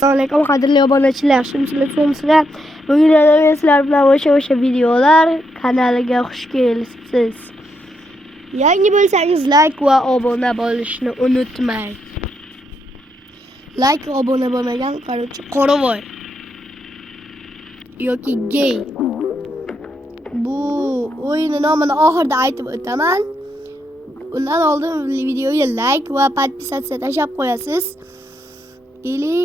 Assalomu alaykum qadrli obunachilar, shunchilar. Bugun yana sizlar bilan o'sha videolar kanaliga xush kelibsiz. Yangi bo'lsangiz like va obuna bo'lishni unutmang. Like va obuna bo'lmagan qaruvchi qoravoy yoki gay. Bu o'yinning nomini oxirida aytib o'taman. Undan oldin videoga like va podpisatsiya tashlab qo'yasiz. Ili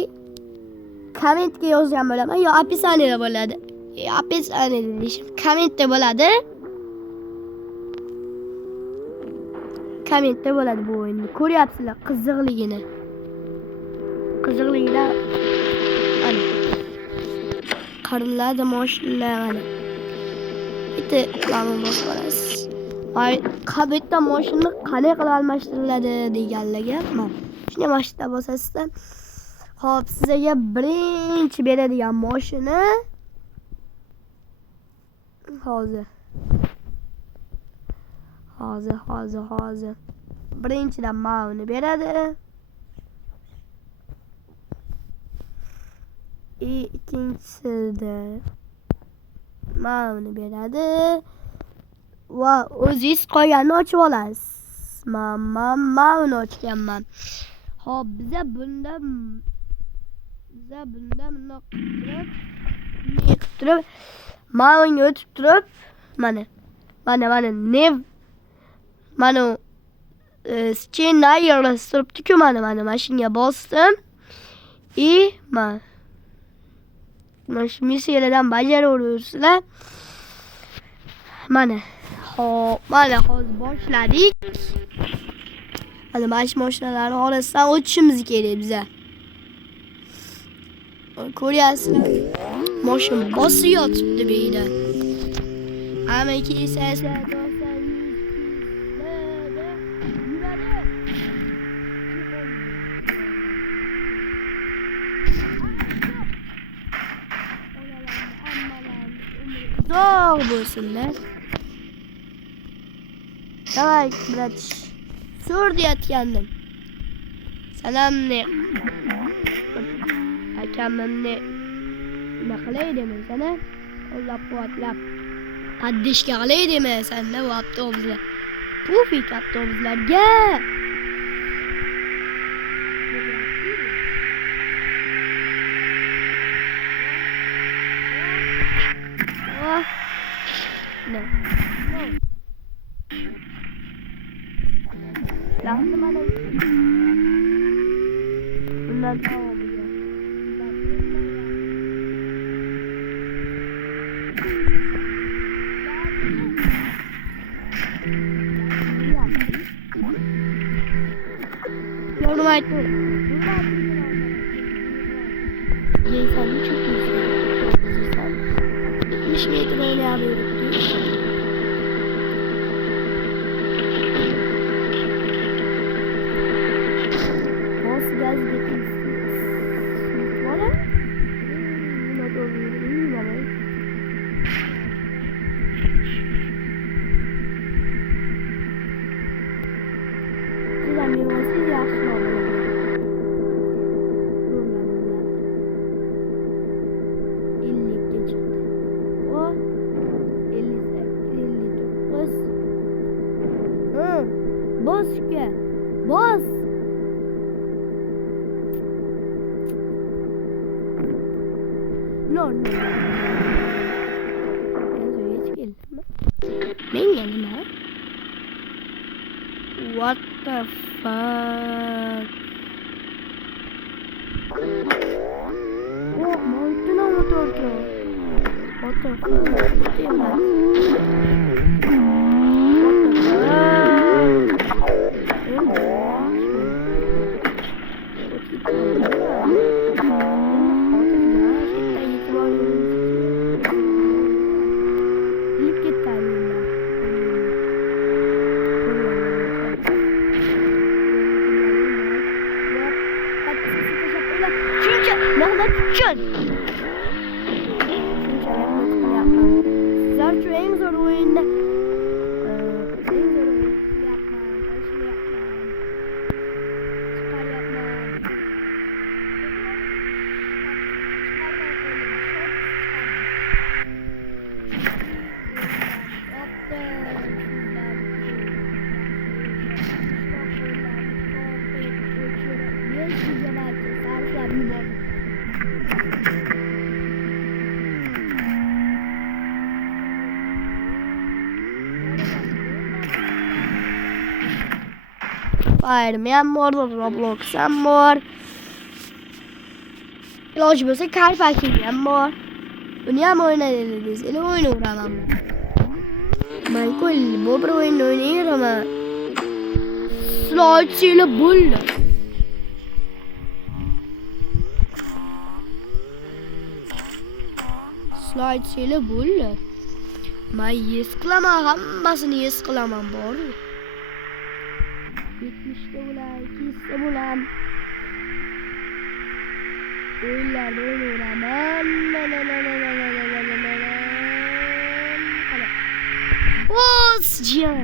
kommentga yozgan bo'laman yo описаниеda bo'ladi. Описаниеda deyishim, kommentda bo'ladi. Kommentda bo'ladi bu o'yinni. Ko'ryapsizlar qiziqligini. Qiziqligidan ana qarinlar mashinalar mana. Bitta ma'lum bo'lasiz. Ay, bitta mashina qanday qilib almashtiriladi deganlarga mana shunday mashina bosasizdan hop sizga birinchi beradigan mashina hozir birinchidan mana beradi. Ikkinchisida mana beradi. Va o'zingiz qolganini ochib olasiz. Men uni ochganman. Hop, biza bundan bundoq turib, mana unga o'tib turib, mana nev mana scenariy turibdi-ku, mana shunga bosdim. Mana shu missiyalardan bajaraverasizlar. Mana hozir boshladik. Mana shu mashinalarning orasidan o'tishimiz kerak biza. Ko'ryapsizlar. Mashina bosib yotibdi bu yerda. Amaki esaslar zo'r bo'lsinlar. Давай, bratish. Sur deyotgandim. Salamni. Akamni nima qilay deyman sana? Qo'llab-quvvatlab. Qaddishga qilay deyman sanda va avtobuslar. Pufik avtobuslarga. No. Lahni mana bundan tavobiga yolum aytdi. Yeysan çok iyi. 70 metre alıyorum. Boss. No. What the fuck? Oh, mountain motor. What the fuck? Sizlar uchun eng zo'r o'yinni abimi bor. Fireman bor, Roblox ham bor. Iloji bo'lsa Carpacking ham bor. Buni ham o'ynaysiz. Endi o'ynayveraman. Men kulli bu bir o'yin o'ynayveraman. Slide seli bo'ldi. Slide seli bo'ldi. Men yes qilaman, hammasini yes qilaman bor. 70 ta bo'lar, 200 ta bo'lar. O'yinlarni o'ynayveraman. Bosjon.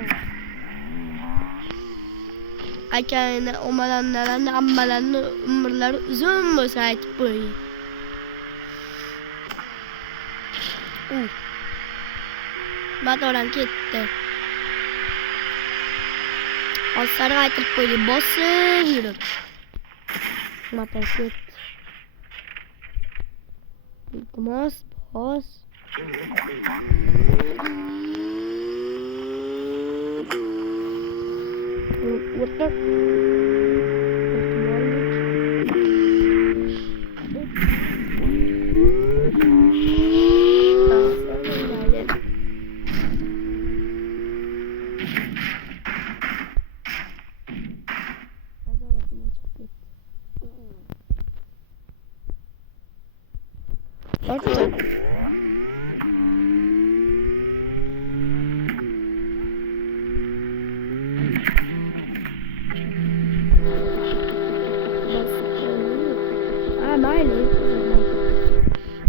Akani omalanlarni, ammalarni umrlari uzun bo'lsa aytib qo'ying. Motoram ketdi. Oslar aytib qo'ydi, bosib yurib. Motor ketdi. İltimas, bas. Orta.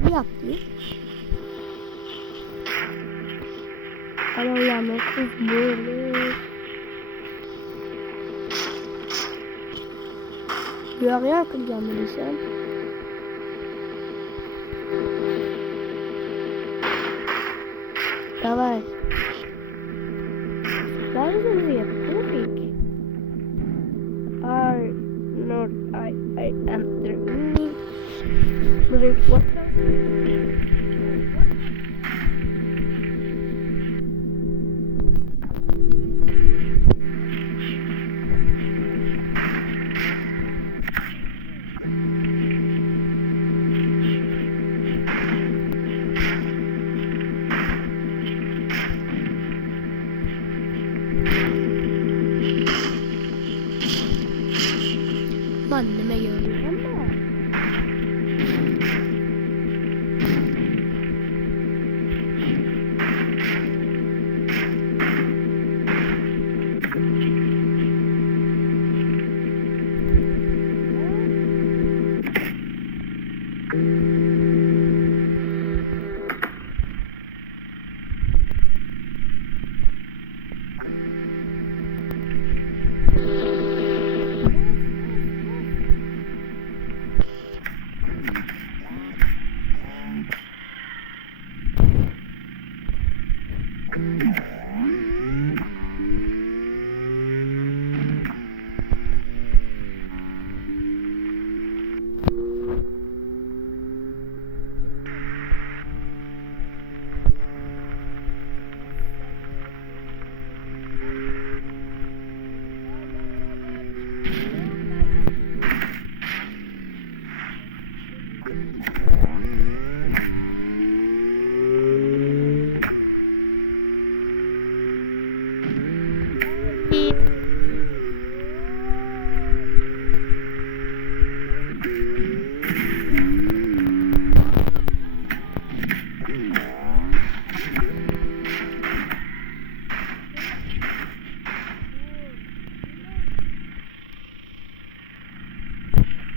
Ne yaptı? Allah'ım kız böyle. Yukarıya kıracağım bunu sen. Давай. Lazım bir trafik. Are not I am dreaming. What? Anneme gördüm ama.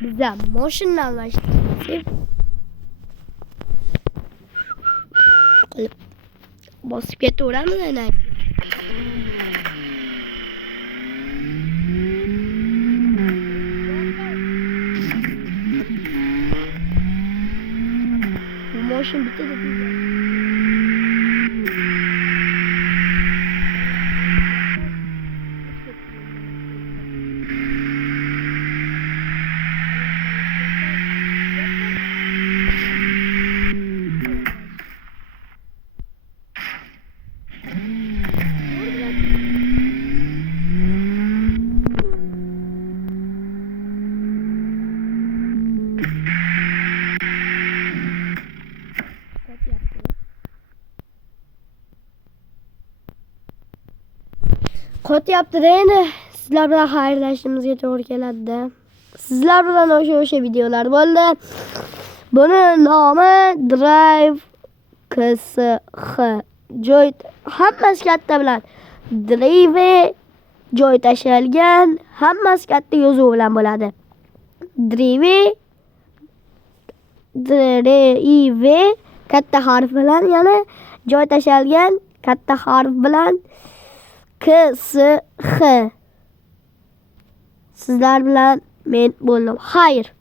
Bize motion'dan başlayacağız. Basıp yatıyorlar mı lan? Motion bitti de güzel. Qo'tyapti endi. Sizlar bilan xayrlashishimizga to'g'ri keladi. Sizlar bilan o'sha videolar bo'ldi. Buni nomi Drive KSH. Joy hammasi katta bilan. Drive joy tashlangan, hammasi katta yozuv bilan bo'ladi. Drive katta harf bilan, ya'ni joy tashlangan katta harf bilan KSH. Sizlar bilan men bo'ldim. Xayr.